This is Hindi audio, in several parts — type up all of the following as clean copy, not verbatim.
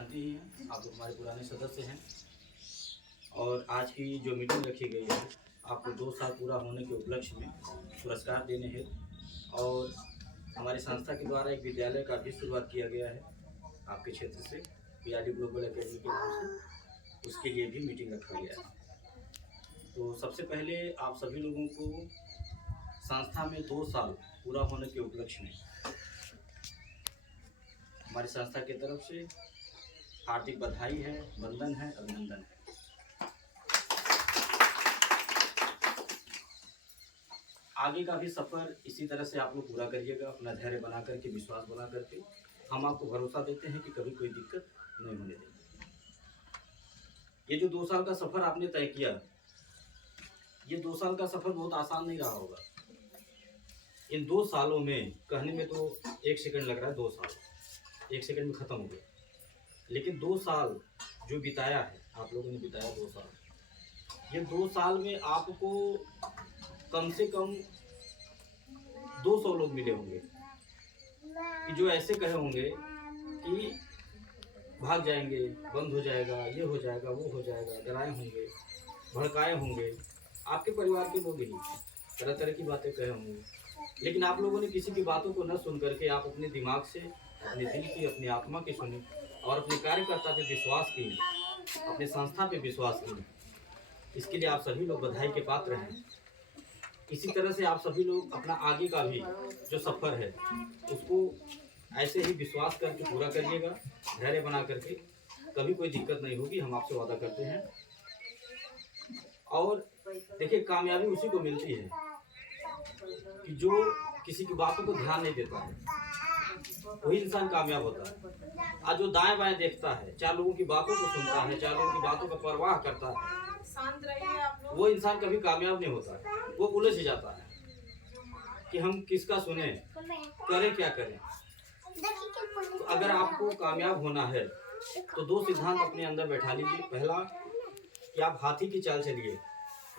जानते ही हैं, आप लोग हमारे पुराने सदस्य हैं। और आज की जो मीटिंग रखी गई है आपको 2 साल पूरा होने के उपलक्ष्य में पुरस्कार देने हेतु और हमारी संस्था के द्वारा एक विद्यालय का भी शुरुआत किया गया है आपके क्षेत्र से, पीआरडी ग्लोबल एकेडमी के नाम से, उसके लिए भी मीटिंग रखा गया है। तो सबसे पहले आप सभी लोगों को संस्था में 2 साल पूरा होने के उपलक्ष्य में हमारी संस्था की तरफ से हार्दिक बधाई है, वंदन है, अभिनंदन है। आगे का भी सफ़र इसी तरह से आप लोग पूरा करिएगा, अपना धैर्य बना करके, विश्वास बना करके। हम आपको भरोसा देते हैं कि कभी कोई दिक्कत नहीं होने देंगे। ये जो 2 साल का सफ़र आपने तय किया, ये 2 साल का सफ़र बहुत आसान नहीं रहा होगा। इन 2 सालों में कहने में तो 1 सेकंड लग रहा है, 2 साल 1 सेकंड में ख़त्म हो गया, लेकिन 2 साल जो बिताया है आप लोगों ने, बिताया 2 साल, ये 2 साल में आपको कम से कम 200 लोग मिले होंगे कि जो ऐसे कहे होंगे कि भाग जाएंगे, बंद हो जाएगा, ये हो जाएगा, वो हो जाएगा, डराए होंगे, भड़काए होंगे। आपके परिवार के लोग ही तरह तरह की बातें कहे होंगे, लेकिन आप लोगों ने किसी की बातों को न सुन करके आप अपने दिमाग से, अपने दिल की, अपनी आत्मा की सुनी और अपने कार्यकर्ता पे विश्वास की, अपने संस्था पे विश्वास की। इसके लिए आप सभी लोग बधाई के पात्र हैं। इसी तरह से आप सभी लोग अपना आगे का भी जो सफ़र है उसको ऐसे ही विश्वास करके पूरा करिएगा, धैर्य बना करके। कभी कोई दिक्कत नहीं होगी, हम आपसे वादा करते हैं। और देखिए, कामयाबी उसी को मिलती है कि जो किसी की बातों को ध्यान नहीं देता है, वही इंसान कामयाब होता है। आज जो दाएं बाएं देखता है, 4 लोगों की बातों को सुनता है, 4 लोगों की बातों का परवाह करता है, वो इंसान कभी कामयाब नहीं होता है। वो उलझ जाता है कि हम किसका सुने, करें क्या करें। तो अगर आपको कामयाब होना है तो 2 सिद्धांत अपने अंदर बैठा लीजिए। पहला कि आप हाथी की चाल चलिए,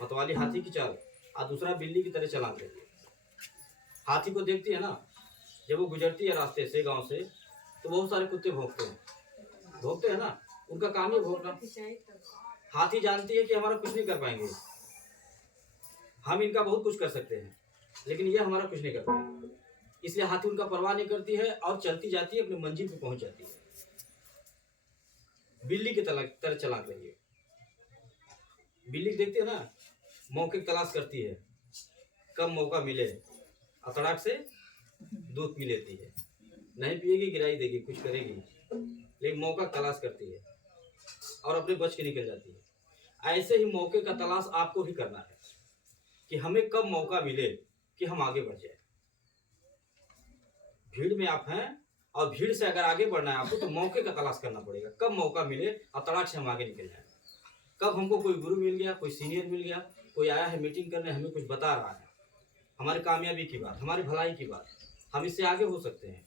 मतवाली हाथी की चाल, और दूसरा बिल्ली की तरह चलान करिए। हाथी को देखती है ना, जब वो गुजरती है रास्ते से, गांव से, तो बहुत सारे कुत्ते भौंकते हैं ना, उनका काम है भौंकना। हाथी जानती है कि हमारा कुछ नहीं कर पाएंगे, हम इनका बहुत कुछ कर सकते हैं, लेकिन ये हमारा कुछ नहीं कर पाएंगे। इसलिए हाथी उनका परवाह नहीं करती है और चलती जाती है, अपनी मंजिल पे पहुंच जाती है। बिल्ली की तरह चलाक रहिए। बिल्ली देखती है ना, मौके की तलाश करती है, कब मौका मिले अतड़ाक से दूध पी लेती है। नहीं पिएगी, गिराई देगी, कुछ करेगी, लेकिन मौका तलाश करती है और अपने बच के निकल जाती है। ऐसे ही मौके का तलाश आपको भी करना है कि हमें कब मौका मिले कि हम आगे बढ़ जाए। भीड़ में आप हैं और भीड़ से अगर आगे बढ़ना है आपको, तो मौके का तलाश करना पड़ेगा, कब मौका मिले और तड़ाक से हम आगे निकल जाए। कब हमको कोई गुरु मिल गया, कोई सीनियर मिल गया, कोई आया है मीटिंग करने, हमें कुछ बता रहा है, हमारी कामयाबी की बात, हमारी भलाई की बात, हम इससे आगे हो सकते हैं,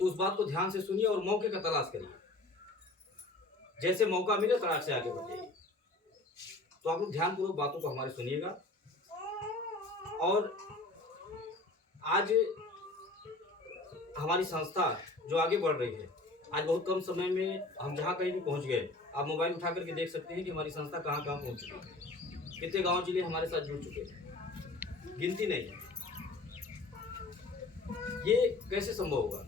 तो उस बात को ध्यान से सुनिए और मौके का तलाश करिए। जैसे मौका मिले तड़ाक से आगे बढ़िए। तो आप लोग ध्यानपूर्वक बातों को हमारे सुनिएगा। और आज हमारी संस्था जो आगे बढ़ रही है, आज बहुत कम समय में हम जहाँ कहीं भी पहुँच गए। आप मोबाइल उठा करके देख सकते हैं कि हमारी संस्था कहाँ कहाँ पहुँच चुकी है, कितने गांव जिले हमारे साथ जुड़ चुके हैं, गिनती नहीं है। ये कैसे संभव होगा?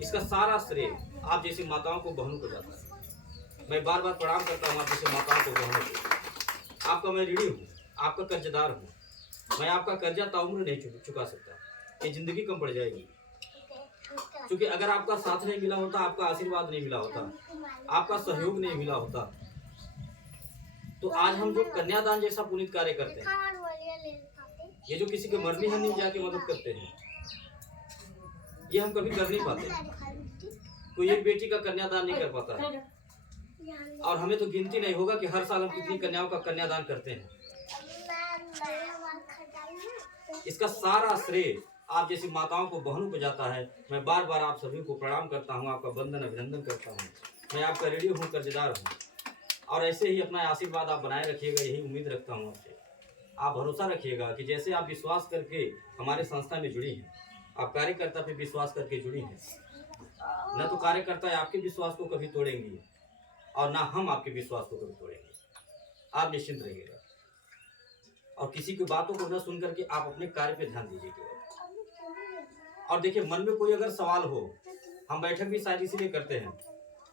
इसका सारा श्रेय आप जैसी माताओं को, बहनों को जाता है। मैं बार बार प्रणाम करता हूँ आप जैसे माताओं को, बहनों को। आपका मैं ऋणी हूँ, आपका कर्जदार हूँ। मैं आपका कर्जा ताउम्र नहीं चुका सकता, ये जिंदगी कम पड़ जाएगी। क्योंकि अगर आपका साथ नहीं मिला होता, आपका आशीर्वाद नहीं मिला होता, आपका सहयोग नहीं मिला होता, तो आज हम जो कन्यादान जैसा पुनीत कार्य करते हैं, ये जो किसी के मरने हम नहीं जाके मदद करते हैं, ये हम कभी कर नहीं पाते। कोई एक बेटी का कन्यादान नहीं कर पाता है, और हमें तो गिनती नहीं होगा कि हर साल हम कितनी कन्याओं का कन्यादान करते हैं। इसका सारा श्रेय आप जैसी माताओं को, बहनों को जाता है। मैं बार बार आप सभी को प्रणाम करता हूँ, आपका वंदन अभिनंदन करता हूँ। मैं आपका ऋणी हूँ, कर्जदार हूँ, और ऐसे ही अपना आशीर्वाद आप बनाए रखिएगा, यही उम्मीद रखता हूँ आपसे। आप भरोसा रखिएगा कि जैसे आप विश्वास करके हमारे संस्था में जुड़ी हैं, आप कार्यकर्ता पे विश्वास करके जुड़ी हैं, न तो कार्यकर्ता आपके विश्वास को कभी तोड़ेंगे और ना हम आपके विश्वास को कभी तोड़ेंगे। आप निश्चिंत रहिएगा और किसी की बातों को न सुन करके आप अपने कार्य पे ध्यान दीजिए केवल। और देखिए, मन में कोई अगर सवाल हो, हम बैठक भी शायद इसीलिए करते हैं,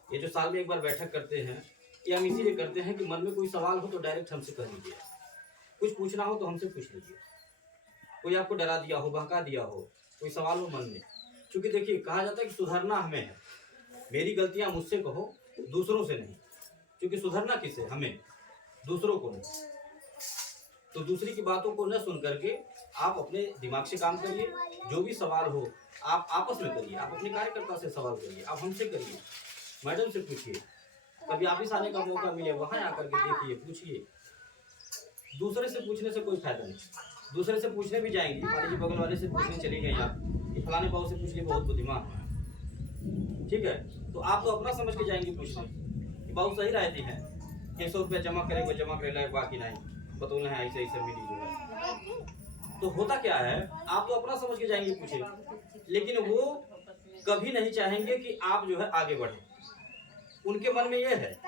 ये जो साल में एक बार बैठक करते हैं ये हम इसीलिए करते हैं कि मन में कोई सवाल हो तो डायरेक्ट हमसे कह लीजिए, कुछ पूछना हो तो हमसे पूछ लीजिए। कोई आपको डरा दिया हो, बहका दिया हो, कोई सवाल हो मन में, क्योंकि देखिए कहा जाता है कि सुधरना हमें है। मेरी गलतियां मुझसे कहो, दूसरों से नहीं, क्योंकि सुधरना किसे, हमें, दूसरों को नहीं। तो दूसरी की बातों को न सुन करके आप अपने दिमाग से काम करिए। जो भी सवाल हो आप आपस में करिए, आप अपने कार्यकर्ता से सवाल करिए, आप हमसे करिए, मैडम से पूछिए, कभी ऑफिस आने का मौका मिले वहां आकर के देखिए, पूछिए। दूसरे से पूछने से कोई फायदा नहीं। दूसरे से पूछने भी जाएंगे, मान लीजिए बगल वाले से पूछने चली गई आप, ये फलाने बाबू से पूछ लिए, बहुत बुद्धिमान है, ठीक है, तो आप तो अपना समझ के जाएंगे पूछने कि बाबू सही रहती है, 100 रुपया जमा करे वो जमा करे लायक, बाकी नहीं बतौल है ऐसे ऐसे मिली जो है। तो होता क्या है, आप तो अपना समझ के जाएंगे पूछे, लेकिन वो कभी नहीं चाहेंगे कि आप जो है आगे बढ़े। उनके मन में ये है,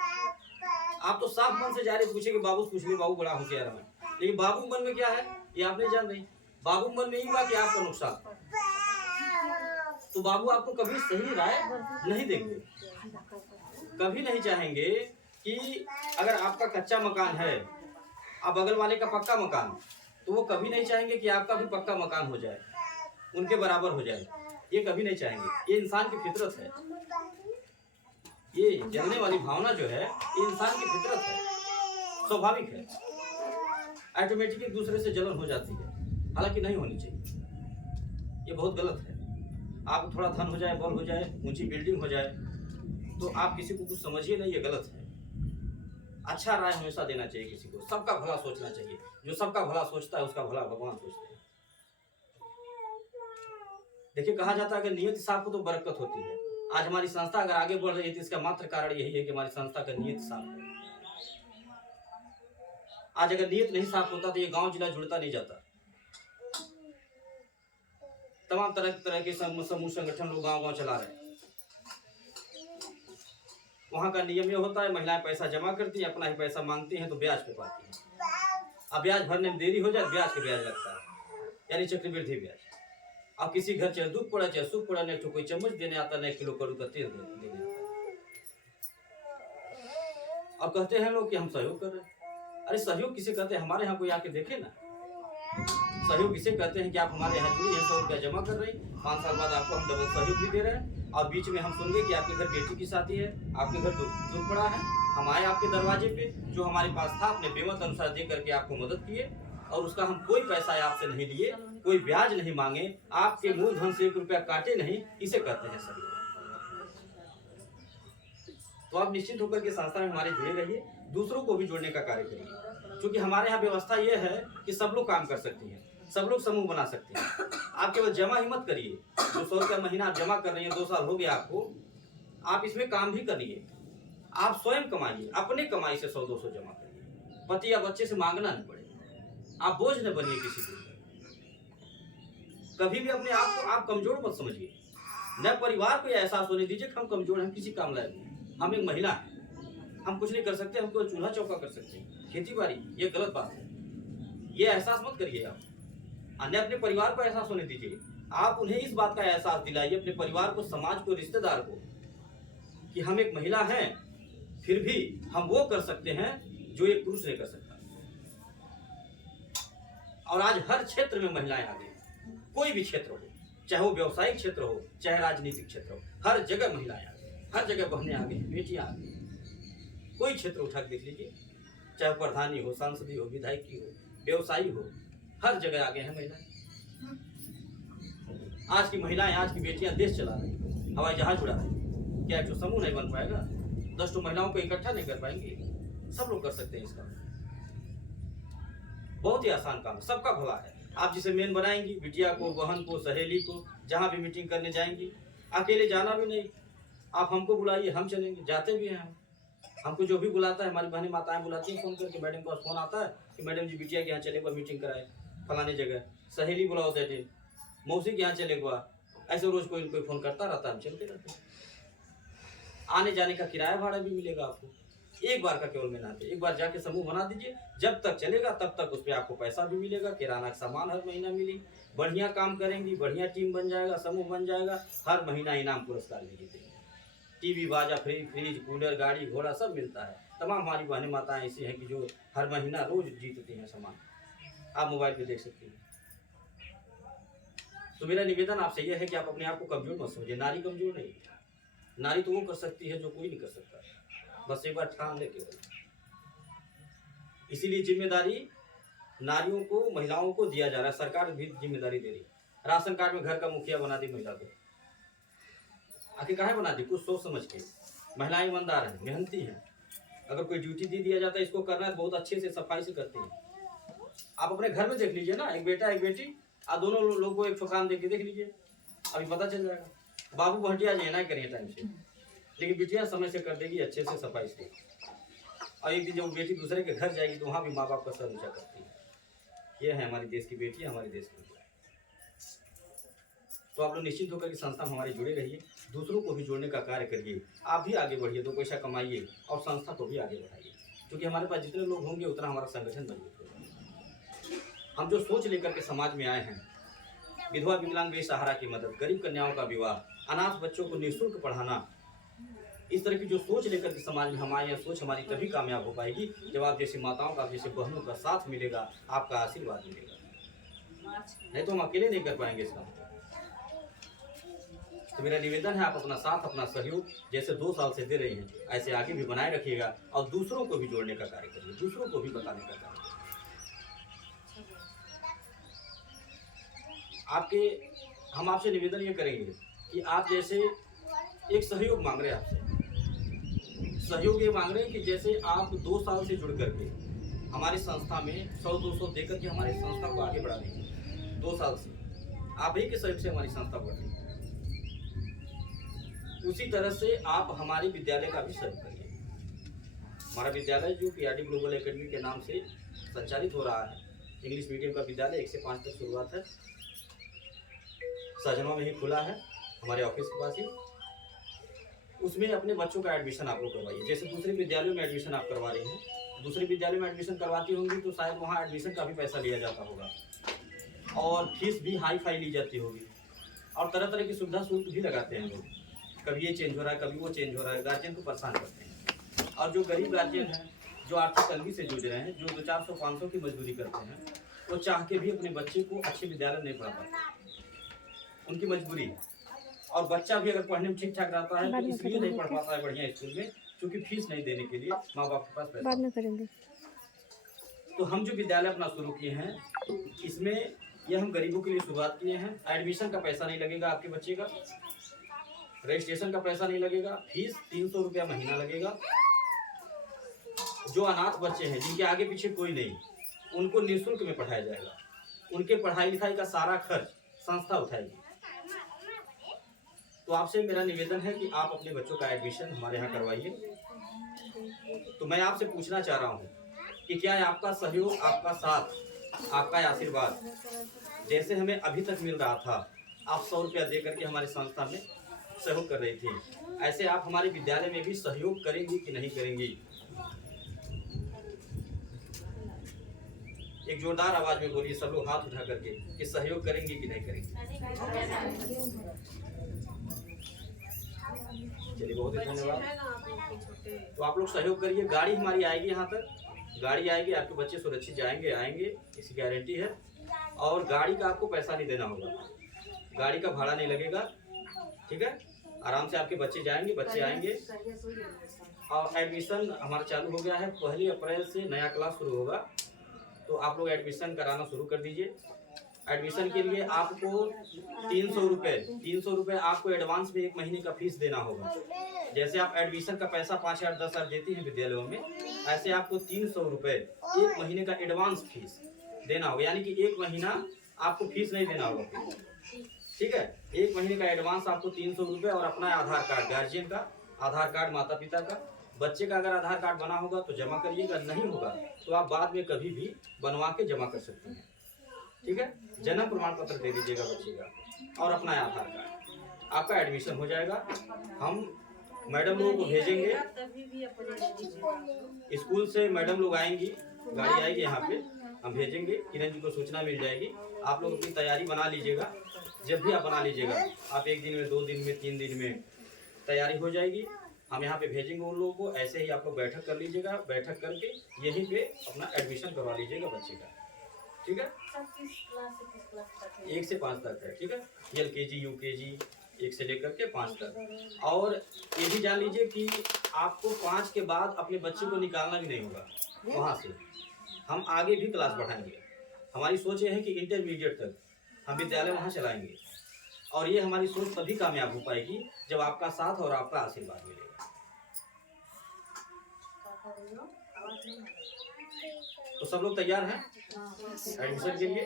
आप तो साफ मन से जा रहे पूछे कि बाबू से पूछ ली, बाबू बड़ा होशियार है, लेकिन बाबू मन में क्या है ये आप नहीं जान रही। बाबू मन में ही हुआ कि आपका नुकसान, तो बाबू आपको कभी सही राय नहीं देंगे, कभी नहीं चाहेंगे कि अगर आपका कच्चा मकान है अब बगल वाले का पक्का मकान, तो वो कभी नहीं चाहेंगे कि आपका भी पक्का मकान हो जाए, उनके बराबर हो जाए, ये कभी नहीं चाहेंगे। ये इंसान की फितरत है, ये जलने वाली भावना जो है ये इंसान की फितरत है, स्वाभाविक है, ऑटोमेटिक एक दूसरे से जलन हो जाती है, हालांकि नहीं होनी चाहिए, ये बहुत गलत है। आप थोड़ा धन हो जाए, बल हो जाए, ऊंची बिल्डिंग हो जाए, तो आप किसी को कुछ समझिए नहीं, ये गलत है। अच्छा राय हमेशा देना चाहिए किसी को, सबका भला सोचना चाहिए, जो सबका भला सोचता है उसका भला भगवान सोचते हैं। देखिए कहा जाता है कि नियत साफ हो तो बरकत होती है। आज हमारी संस्था अगर आगे बढ़ रही है तो इसका मात्र कारण यही है कि हमारी संस्था का नियत साफ है। आज अगर नियत नहीं साफ होता तो ये गांव जिला जुड़ता नहीं जाता। तमाम तरह के समूह संगठन लोग गांव चला रहे हैं। वहां का नियम ये होता है, महिलाएं पैसा जमा करती हैं, अपना ही पैसा मांगती हैं तो ब्याज पे पाती हैं। अब ब्याज भरने में देरी हो जाए, ब्याज के ब्याज लगता है, यानी चक्रवृद्धि ब्याज। अब किसी घर चाहे दुख पड़ा चाहे सुख पड़ा, नहीं तो कोई चम्मच देने आता, नहीं किलो कड़ू का तेल देने आता। अब कहते हैं लोग कि हम सहयोग कर रहे हैं। अरे सहयोग किसे कहते हैं, हमारे यहाँ कोई आके देखे ना। सहयोग किसे कहते हैं कि आप हमारे यहाँ जुड़ी 100 रुपया जमा कर रही, 5 साल बाद आपको हम डबल सहयोग भी दे रहे हैं, और बीच में हम सुन गए कि आपके घर बेटी की शादी है, आपके घर दुख पड़ा है, हम आए आपके दरवाजे पे, जो हमारे पास था अपने बेमत अनुसार दे करके आपको मदद किए, और उसका हम कोई पैसा आपसे नहीं लिए, कोई ब्याज नहीं मांगे, आपके मूलधन से 1 रुपया काटे नहीं, इसे कहते हैं सहयोग। तो आप निश्चित होकर के संस्था में हमारे जुड़े रहिए, दूसरों को भी जोड़ने का कार्य करिए, क्योंकि हमारे यहाँ व्यवस्था ये है कि सब लोग काम कर सकती हैं, सब लोग समूह बना सकते हैं। आप केवल जमा ही मत करिए, जो 100 रुपया महीना आप जमा कर रही हैं, 2 साल हो गया आपको, आप इसमें काम भी करिए, आप स्वयं कमाइए, अपने कमाई से 100-200 जमा करिए, पति या बच्चे से मांगना नहीं पड़े, आप बोझ न बनिए किसी को। कभी भी अपने आप को आप कमजोर मत समझिए, न परिवार को एहसास होने दीजिए कि हम कमजोर हैं, किसी काम लायक नहीं। हम एक महिला हैं, हम कुछ नहीं कर सकते, हमको चूल्हा चौका कर सकते हैं, खेती बाड़ी, ये गलत बात है, ये एहसास मत करिए आप। अन्य अपने परिवार को एहसास होने दीजिए, आप उन्हें इस बात का एहसास दिलाइए, अपने परिवार को, समाज को, रिश्तेदार को, कि हम एक महिला हैं, फिर भी हम वो कर सकते हैं जो एक पुरुष नहीं कर सकता। और आज हर क्षेत्र में महिलाएं आगे हैं, कोई भी क्षेत्र हो, चाहे वो व्यवसायिक क्षेत्र हो, चाहे राजनीतिक क्षेत्र हो, हर जगह महिलाएं आगे, हर जगह बहनें आगे, बेटियां आगे। कोई क्षेत्र उठा के देख लीजिए, चाहे प्रधानी हो, सांसदी हो, विधायकी हो, व्यवसायी हो, हर जगह आगे हैं महिलाएं। आज की महिलाएं, आज की बेटियां देश चला रही, हवाई जहाज उड़ा रही। क्या जो समूह नहीं बन पाएगा, 10 महिलाओं को इकट्ठा नहीं कर पाएंगे, सब लोग कर सकते हैं इसका। बहुत ही आसान काम है, सबका भला है। आप जिसे मेन बनाएंगी, बिटिया को, बहन को, सहेली को, जहां भी मीटिंग करने जाएंगी, अकेले जाना भी नहीं, आप हमको बुलाइए, हम चलेंगे, जाते भी हैं हम। हमको जो भी बुलाता है, हमारी बहनें माताएं बुलाती हैं फोन करके, मैडम के पास फोन आता है कि मैडम जी बिटिया के यहाँ चले, मीटिंग कराए फलाने जगह, सहेली बुलाओ देते, मौसी के यहाँ चले, ऐसे रोज कोई फोन करता रहता है, हम चलते रहते हैं। आने जाने का किराया भाड़ा भी मिलेगा आपको। एक बार का केवल मेहनत है, एक बार जाके समूह बना दीजिए, जब तक चलेगा तब तक उस पर आपको पैसा भी मिलेगा, किराना का सामान हर महीना मिली, बढ़िया काम करेंगी, बढ़िया टीम बन जाएगा, समूह बन जाएगा, हर महीना इनाम पुरस्कार भी जीतेंगे। टीवी, बाजा, फ्रिज, कूलर, गाड़ी घोड़ा सब मिलता है। तमाम हमारी बहनें माताएं ऐसी हैं कि जो हर महीना रोज जीतती हैं सामान, आप मोबाइल पे देख सकती हैं। तो मेरा निवेदन आपसे यह है कि आप अपने आप को कमजोर मत समझिए, नारी कमजोर नहीं, नारी तो वो कर सकती है जो कोई नहीं कर सकता, बस एक बार ठान ले केवल। इसीलिए जिम्मेदारी नारियों को, महिलाओं को दिया जा रहा है, सरकार भी जिम्मेदारी दे रही है। राशन कार्ड में घर का मुखिया बना दी महिला को, आखिर काहे बना दी? कुछ सोच समझ के। महिलाएं ईमानदार हैं, मेहनती हैं, अगर कोई ड्यूटी दे दिया जाता है इसको करना है तो बहुत अच्छे से सफाई से करती हैं। आप अपने घर में देख लीजिए ना, एक बेटा एक बेटी, आप दोनों लोगों को एक काम दे के देख लीजिए, अभी पता चल जाएगा। बाबू भटिया जी ना करिए टाइम से, लेकिन बिटिया समय से कर देगी अच्छे से सफाई से। और एक दिन जब बेटी दूसरे के घर जाएगी तो वहाँ भी माँ बाप का सर ऊंचा करती है। ये है हमारी देश की बेटी, हमारे देश की। तो आप लोग निश्चित होकर कि संस्था में हमारे जुड़े रहिए, दूसरों को भी जोड़ने का कार्य करिए, आप भी आगे बढ़िए, 2 पैसा कमाइए और संस्था को भी आगे बढ़ाइए, क्योंकि हमारे पास जितने लोग होंगे उतना हमारा संगठन मजबूत होगा। हम जो सोच लेकर के समाज में आए हैं, विधवा विकलांग बेसहारा की मदद, गरीब कन्याओं का विवाह, अनाथ बच्चों को निःशुल्क पढ़ाना, इस तरह की जो सोच लेकर के समाज में हम आए हैं, सोच हमारी तभी कामयाब हो पाएगी जब आप जैसी माताओं का, आप जैसे बहनों का साथ मिलेगा, आपका आशीर्वाद मिलेगा, नहीं तो हम अकेले नहीं कर पाएंगे इसका। तो मेरा निवेदन है, आप अपना साथ, अपना सहयोग जैसे 2 साल से दे रहे हैं ऐसे आगे भी बनाए रखिएगा और दूसरों को भी जोड़ने का कार्य करिए, दूसरों को भी बताने का कार्य करिए। हम आपसे निवेदन ये करेंगे कि आप जैसे एक सहयोग मांग रहे हैं, आपसे सहयोग ये मांग रहे हैं कि जैसे आप 2 साल से जुड़ करके हमारी संस्था में 100-200 देकर के हमारी संस्था को आगे बढ़ा रहे हैं। 2 साल से आप ही के सहयोग से हमारी संस्था बढ़ रही है, उसी तरह से आप हमारे विद्यालय का भी सहयोग करिए। हमारा विद्यालय जो PRD ग्लोबल एकेडमी के नाम से संचालित हो रहा है, इंग्लिश मीडियम का विद्यालय, 1 से 5 तक शुरुआत है, सहजनवा में ही खुला है, हमारे ऑफिस के पास ही। उसमें अपने बच्चों का एडमिशन आप लोग करवाइए, जैसे दूसरे विद्यालयों में एडमिशन आप करवा रही हैं, दूसरे विद्यालय में एडमिशन करवाती होंगी तो शायद वहाँ एडमिशन का भी पैसा लिया जाता होगा और फीस भी हाई फाई ली जाती होगी और तरह तरह की सुविधा शुल्क भी लगाते हैं लोग, कभी ये चेंज हो रहा है, कभी वो चेंज हो रहा है, गार्जियन को परेशान करते हैं। और जो गरीब गार्जियन हैं, जो आर्थिक तंगी से जूझ रहे हैं, जो 200-400-500 की मजदूरी करते हैं, वो चाह के भी अपने बच्चे को अच्छे विद्यालय नहीं पढ़ा पाते, उनकी मजबूरी है। और बच्चा भी अगर पढ़ने में ठीक ठाक रहता है तो इसलिए नहीं पढ़ पाता है बढ़िया स्कूल में, क्योंकि फीस नहीं देने के लिए माँ बाप के पास पैसा। बाद में करेंगे। तो हम जो विद्यालय अपना शुरू किए हैं, इसमें यह हम गरीबों के लिए शुरुआत किए हैं। एडमिशन का पैसा नहीं लगेगा आपके बच्चे का, रजिस्ट्रेशन का पैसा नहीं लगेगा, फीस 300 रुपया महीना लगेगा। जो अनाथ बच्चे हैं, जिनके आगे पीछे कोई नहीं, उनको निःशुल्क में पढ़ाया जाएगा, उनके पढ़ाई लिखाई का सारा खर्च संस्था उठाएगी। तो आपसे मेरा निवेदन है कि आप अपने बच्चों का एडमिशन हमारे यहाँ करवाइए। तो मैं आपसे पूछना चाह रहा हूँ कि क्या आपका सहयोग, आपका साथ, आपका आशीर्वाद जैसे हमें अभी तक मिल रहा था, आप 100 रुपया दे करके हमारी संस्था में सहयोग कर रही थी, ऐसे आप हमारे विद्यालय में भी सहयोग करेंगी कि नहीं करेंगी? एक जोरदार आवाज में बोलिए सब लोग हाथ उठा करके कि सहयोग करेंगे कि नहीं करेंगे। चलिए, बहुत ही धन्यवाद। तो आप लोग सहयोग करिए, गाड़ी हमारी आएगी यहाँ तक, गाड़ी आएगी, आपके बच्चे सुरक्षित जाएंगे आएंगे, इसकी गारंटी है। और गाड़ी का आपको पैसा नहीं देना होगा, गाड़ी का भाड़ा नहीं लगेगा, ठीक है? आराम से आपके बच्चे जाएंगे, बच्चे आएंगे। और एडमिशन हमारा चालू हो गया है, 1 अप्रैल से नया क्लास शुरू होगा, तो आप लोग एडमिशन कराना शुरू कर दीजिए। एडमिशन के लिए आपको 300 रुपये आपको एडवांस में 1 महीने का फीस देना होगा। जैसे आप एडमिशन का पैसा 5,000 10,000 देती हैं विद्यालयों में, ऐसे आपको 300 रुपये 1 महीने का एडवांस फीस देना होगा, यानी कि 1 महीना आपको फीस नहीं देना होगा, ठीक है? 1 महीने का एडवांस आपको 300 रुपये और अपना आधार कार्ड, गार्जियन का आधार कार्ड, माता पिता का, बच्चे का अगर आधार कार्ड बना होगा तो जमा करिएगा, नहीं होगा तो आप बाद में कभी भी बनवा के जमा कर सकते हैं, ठीक है? जन्म प्रमाण पत्र दे दीजिएगा बच्चे का और अपना आधार कार्ड, आपका एडमिशन हो जाएगा। हम मैडम लोगों को भेजेंगे, स्कूल से मैडम लोग आएंगी, गाड़ी आएगी यहाँ पे, हम भेजेंगे, किरण जी को सूचना मिल जाएगी। आप लोग अपनी तैयारी बना लीजिएगा, जब भी आप बना लीजिएगा, आप 1 दिन में, 2 दिन में, 3 दिन में तैयारी हो जाएगी। हम यहाँ पे भेजेंगे उन लोगों को। ऐसे ही आप लोग बैठक कर लीजिएगा, बैठक करके यहीं पे अपना एडमिशन करवा लीजिएगा बच्चे का, ठीक है। 1 से 5 तक है, ठीक है। LKG UKG 1 से लेकर के 5 तक। और ये भी जान लीजिए कि आपको 5 के बाद अपने बच्चे को निकालना भी नहीं होगा वहाँ से, हम आगे भी क्लास बढ़ाएंगे। हमारी सोच ये है कि इंटरमीडिएट तक हम विद्यालय वहाँ चलाएंगे, और ये हमारी सोच तभी कामयाब हो पाएगी जब आपका साथ और आपका आशीर्वाद मिलेगा। तो सब लोग तैयार हैं एडमिशन के लिए?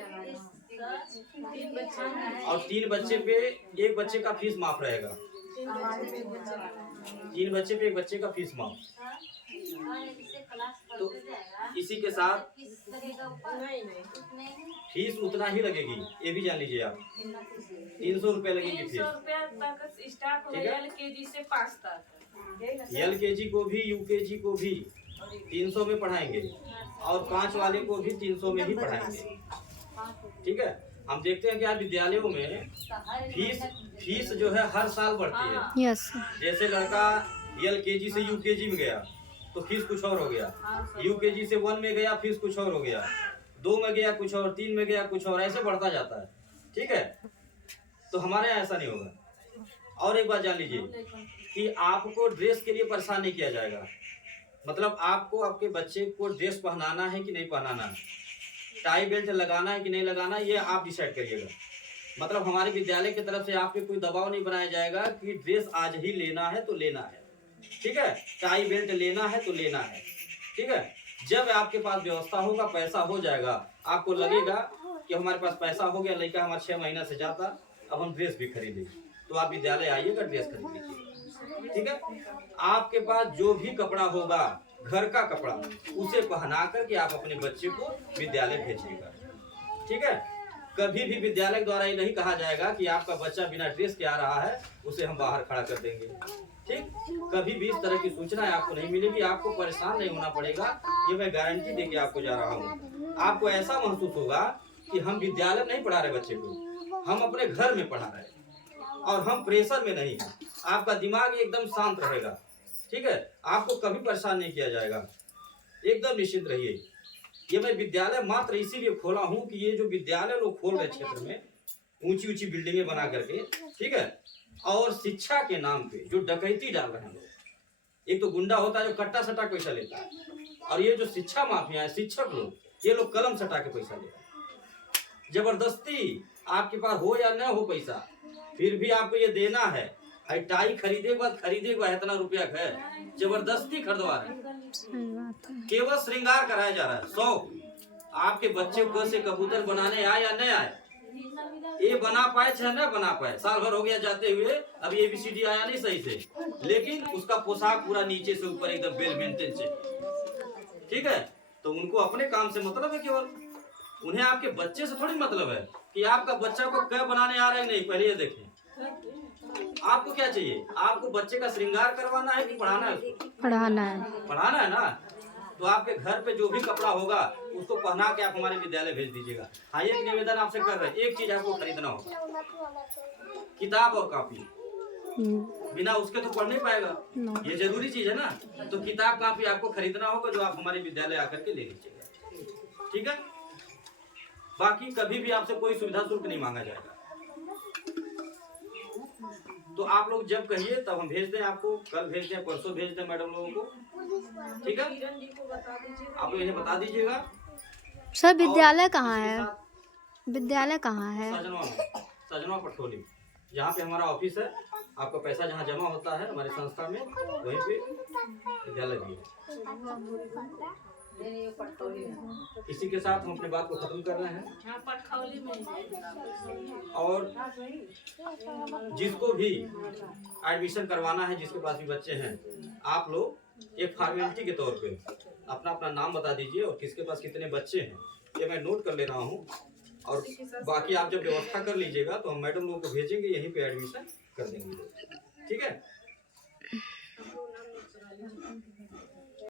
और 3 बच्चे पे 1 बच्चे का फीस माफ रहेगा। 3 बच्चे पे 1 बच्चे का फीस माफ। तो इसी के साथ फीस उतना ही लगेगी, ये भी जान लीजिए आप। 300 रुपये लगेगी फीस, ठीक है। LKG से 5 तक, LKG को भी UKG को भी 300 में पढ़ाएंगे, और 5 वाले को भी 300 में ही पढ़ाएंगे, ठीक है। हम देखते हैं कि आज विद्यालयों में फीस जो है हर साल बढ़ती है। यस। जैसे लड़का LKG से UKG में गया तो फीस कुछ और हो गया, UKG से 1 में गया फीस कुछ और हो गया, 2 में गया कुछ और, 3 में गया कुछ और, ऐसे बढ़ता जाता है, ठीक है। तो हमारे यहाँ ऐसा नहीं होगा। और एक बात जान लीजिए कि आपको ड्रेस के लिए परेशान नहीं किया जाएगा। मतलब आपको आपके बच्चे को ड्रेस पहनाना है कि नहीं पहनाना है, टाई बेल्ट लगाना है कि नहीं लगाना, ये आप डिसाइड करिएगा। मतलब हमारे विद्यालय की तरफ से आप पे कोई दबाव नहीं बनाया जाएगा कि ड्रेस आज ही लेना है तो लेना है, ठीक है। टाई बेल्ट लेना है तो लेना है, ठीक है। जब आपके पास व्यवस्था होगा, पैसा हो जाएगा, आपको लगेगा कि हमारे पास पैसा हो गया, लड़का हमारा 6 महीना से जाता, अब हम ड्रेस भी खरीदेंगे, तो आप विद्यालय आइएगा, ड्रेस खरीद लीजिए, ठीक है। आपके पास जो भी कपड़ा होगा, घर का कपड़ा, उसे पहना करके आप अपने बच्चे को विद्यालय भेजिएगा, ठीक है। कभी भी विद्यालय द्वारा ये नहीं कहा जाएगा कि आपका बच्चा बिना ड्रेस के आ रहा है, उसे हम बाहर खड़ा कर देंगे, ठीक। कभी भी इस तरह की सूचनाएं आपको नहीं मिलेगी, आपको परेशान नहीं होना पड़ेगा, ये मैं गारंटी देके आपको जा रहा हूँ। आपको ऐसा महसूस होगा कि हम विद्यालय नहीं पढ़ा रहे बच्चे को, हम अपने घर में पढ़ा रहे हैं, और हम प्रेशर में नहीं हैं। आपका दिमाग एकदम शांत रहेगा, ठीक है। आपको कभी परेशान नहीं किया जाएगा, एकदम निश्चिंत रहिए। ये मैं विद्यालय मात्र इसीलिए खोला हूँ कि ये जो विद्यालय लोग खोल रहे क्षेत्र में, ऊंची ऊंची बिल्डिंगें बना करके, ठीक है, और शिक्षा के नाम पे जो डकैती डाल रहे हैं लोग। एक तो गुंडा होता है जो कट्टा सटा पैसा लेता है, और ये जो शिक्षा माफिया है, शिक्षक लोग, ये लोग कलम सटा के पैसा लेते हैं जबरदस्ती। आपके पास हो या न हो पैसा, फिर भी आपको ये देना है। टाई खरीदे के बाद इतना रुपया है, जबरदस्ती खरीदवा रहे हैं, केवल श्रृंगार कराया जा रहा है। 100 आपके बच्चे को से कबूतर बनाने आए या नहीं आए, ये बना पाए चाहे न बना पाए, साल भर हो गया जाते हुए, अब ABCD आया नहीं सही से, लेकिन उसका पोशाक पूरा नीचे से ऊपर एकदम वेल मेंटेन से, ठीक है। तो उनको अपने काम से मतलब है, केवल उन्हें आपके बच्चे से थोड़ी मतलब है कि आपका बच्चा को क्या बनाने आ रहा है नहीं। पहले ये देखें आपको क्या चाहिए, आपको बच्चे का श्रृंगार करवाना है कि पढ़ाना है? पढ़ाना है। पढ़ाना है ना, तो आपके घर पे जो भी कपड़ा होगा उसको पहना के आप हमारे विद्यालय भेज दीजिएगा। हाँ, एक निवेदन आपसे कर रहे हैं, एक चीज आपको खरीदना होगा, किताब और कॉपी। बिना उसके तो पढ़ नहीं पाएगा, ये जरूरी चीज है ना। तो किताब कॉपी आपको खरीदना होगा, जो आप हमारे विद्यालय आकर के ले लीजिएगा, ठीक है। बाकी कभी भी आपसे कोई सुविधा शुल्क नहीं मांगा जाएगा। तो आप लोग जब कहिए तब हम भेज दें आपको, कल भेज दें, परसों भेज दें मैडम लोगों को, ठीक है। आप लोग इन्हें बता दीजिएगा। सर विद्यालय कहाँ है? विद्यालय कहाँ है? सजनवा पटोली, जहाँ पे हमारा ऑफिस है। आपका पैसा जहाँ जमा होता है हमारी संस्था में, वहीं पे विद्यालय भी है। इसी के साथ हम अपने बात को खत्म कर रहे हैं। और जिसको भी एडमिशन करवाना है, जिसके पास भी बच्चे हैं, आप लोग एक फॉर्मेलिटी के तौर पे अपना अपना नाम बता दीजिए और किसके पास कितने बच्चे हैं, ये मैं नोट कर ले रहा हूँ। और बाकी आप जब व्यवस्था कर लीजिएगा तो हम मैडम लोगों को भेजेंगे, यहीं पे एडमिशन कर देंगे, ठीक है।